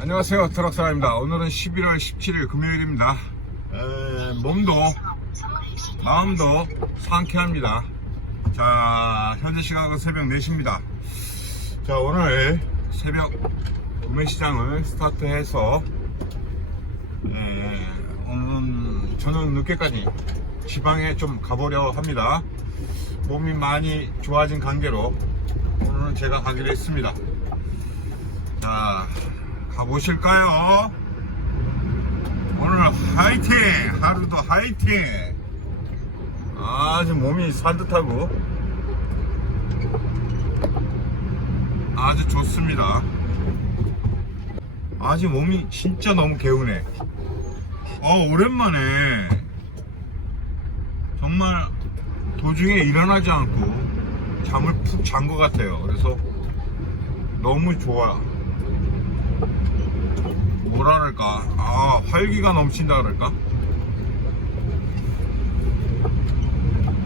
안녕하세요 트럭사입니다. 오늘은 11월 17일 금요일입니다. 에, 몸도 마음도 상쾌합니다. 자 현재 시각은 새벽 4시입니다. 자 오늘 새벽 구매시장을 스타트해서 에, 오늘은 저는 늦게까지 지방에 좀 가보려 합니다. 몸이 많이 좋아진 관계로 오늘은 제가 가기로 했습니다. 자 가보실까요? 오늘 화이팅! 하루도 화이팅! 아주 몸이 산뜻하고 아주 좋습니다. 아주 몸이 진짜 너무 개운해. 어, 오랜만에 정말 도중에 일어나지 않고 잠을 푹 잔 것 같아요. 그래서 너무 좋아. 뭐라 그럴까? 아 활기가 넘친다 그럴까?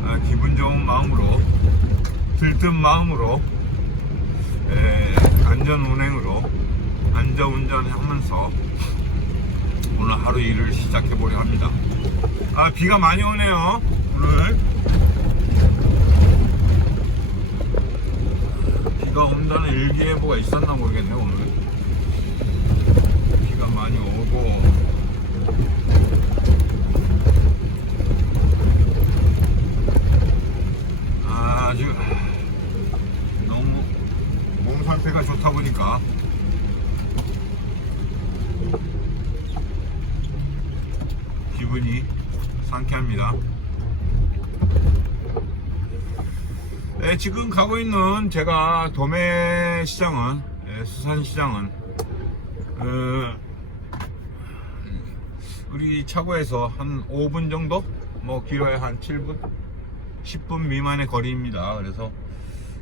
아, 기분 좋은 마음으로 들뜬 마음으로 에, 안전 운행으로 안전 운전하면서 오늘 하루 일을 시작해 보려 합니다. 아 비가 많이 오네요 오늘. 비가 온다는 일기예보가 있었나 모르겠네 오늘 많이 오고 아주 너무 몸 상태가 좋다 보니까 기분이 상쾌합니다. 네, 지금 가고 있는 제가 도매 시장은 예, 수산 시장은 어, 우리 차고에서 한 5분 정도? 뭐 길어야 한 7분? 10분 미만의 거리입니다. 그래서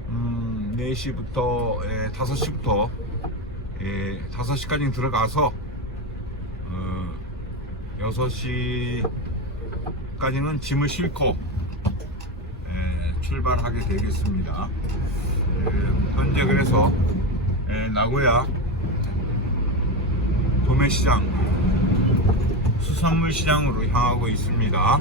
음, 4시부터 예, 5시부터 예, 5시까지 들어가서 어, 6시까지는 짐을 싣고 예, 출발하게 되겠습니다. 예, 현재 그래서 예, 나고야 도매시장 수산물 시장으로 향하고 있습니다.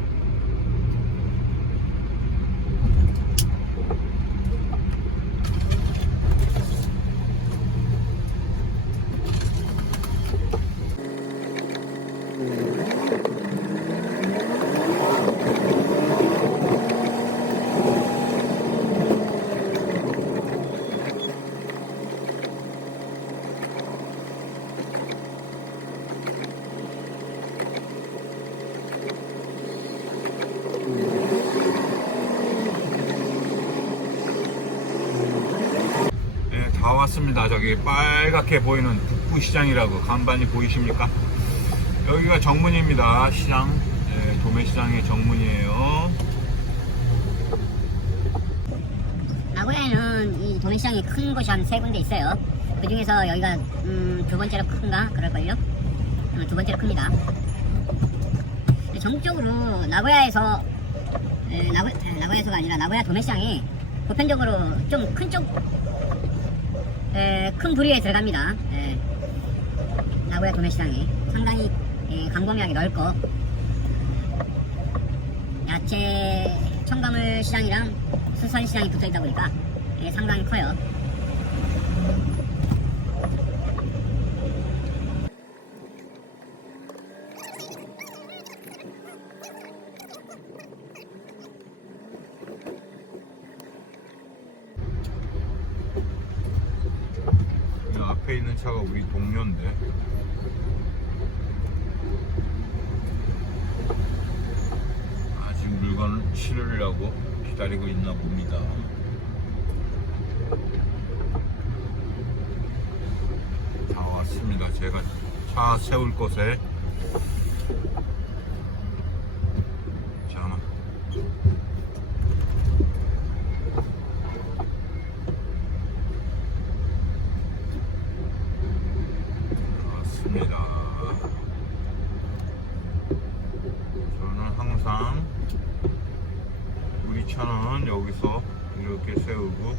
네, 다 왔습니다. 저기 빨갛게 보이는 북부시장이라고 간반이 보이십니까? 여기가 정문입니다. 시장, 네, 도매시장의 정문이에요. 나고야에는 이 도매시장이 큰 곳이 한 세 군데 있어요. 그 중에서 여기가 음, 두 번째로 큰가 그럴걸요. 음, 두 번째로 큽니다. 근데 전국적으로 나고야에서 에, 나고, 에, 나고야에서가 아니라 나고야 도매시장이 보편적으로 좀 큰 쪽, 에, 큰 부류에 들어갑니다. 에, 나고야 도매시장이 상당히 에, 광범위하게 넓고 야채 첨가물 시장이랑 수산 시장이 붙어 있다 보니까 예, 상당히 커요. 이 앞에 있는 차가 우리 동료인데. 아직 물건을 실으려고 기다리고 있나 봅니다. 다 왔습니다. 제가 차 세울 곳에. 항상 우리 차는 여기서 이렇게 세우고.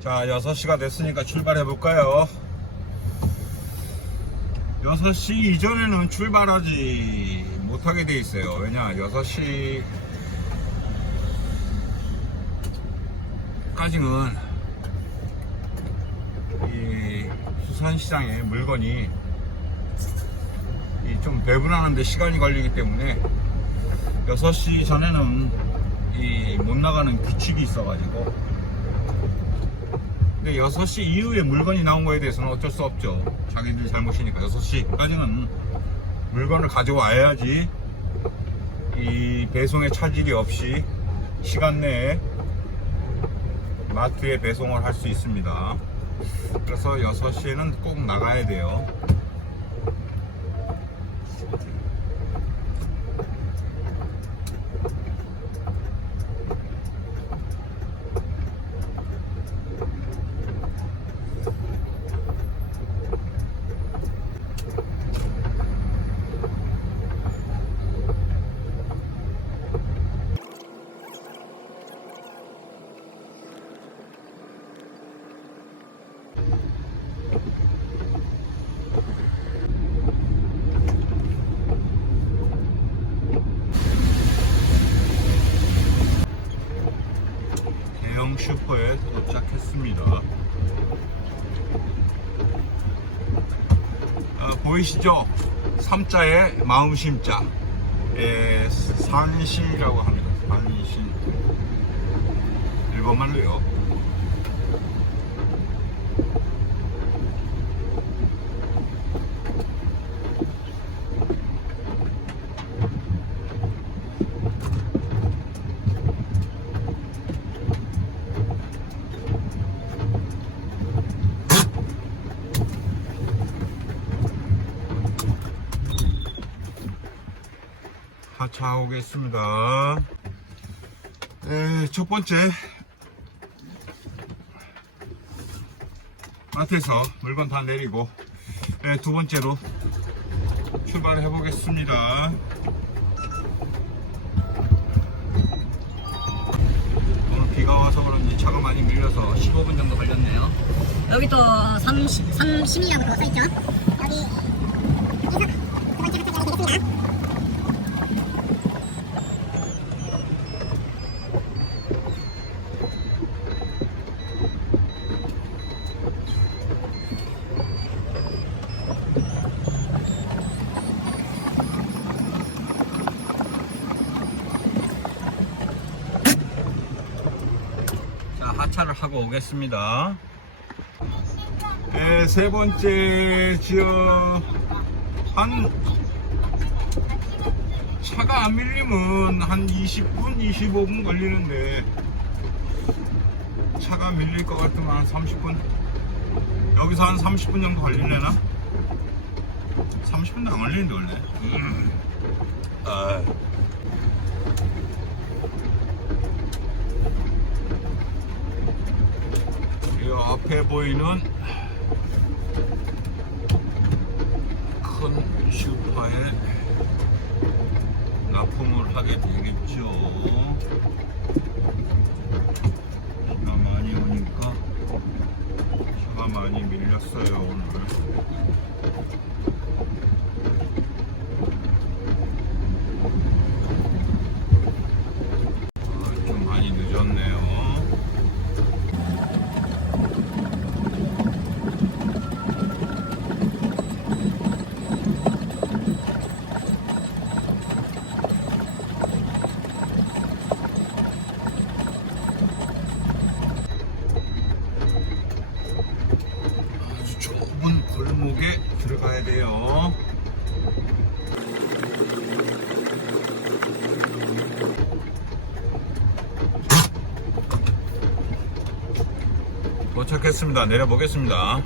자 6시가 됐으니까 출발해 볼까요? 6시 이전에는 출발하지 못하게 돼 있어요. 왜냐 6시 까지는 이 수산시장에 물건이 이좀 배분하는데 시간이 걸리기 때문에 6시 전에는 이 못 나가는 규칙이 있어가지고. 근데 6시 이후에 물건이 나온 거에 대해서는 어쩔 수 없죠. 자기들 잘못이니까. 6시까지는 물건을 가져와야지 이 배송에 차질이 없이 시간 내에 마트에 배송을 할 수 있습니다. 그래서 6시에는 꼭 나가야 돼요 대형 슈퍼에 도착했습니다. 아, 보이시죠? 삼자의 마음심자. 예, 산시라고 합니다. 산시. 일본말로요. 하차하겠습니다. 에, 첫 번째 마트에서 물건 다 내리고 에, 두 번째로 출발해 보겠습니다. 오늘 비가 와서 그런지 차가 많이 밀려서 15분 정도 걸렸네요. 여기 또 30, 30이라고 더 써있죠? 자, 하차를 하고 오겠습니다. 네, 세 번째 지역 한 차가 안 밀리면 한 20분, 25분 걸리는데 차가 밀릴 것 같으면 한 30분 여기서 한 30분 정도 걸리려나? 30분도 안 걸리는데 원래 음. 아. 이 앞에 보이는 큰 슈퍼에 납품을 하게 되겠죠. 돼요. 도착했습니다. 내려보겠습니다.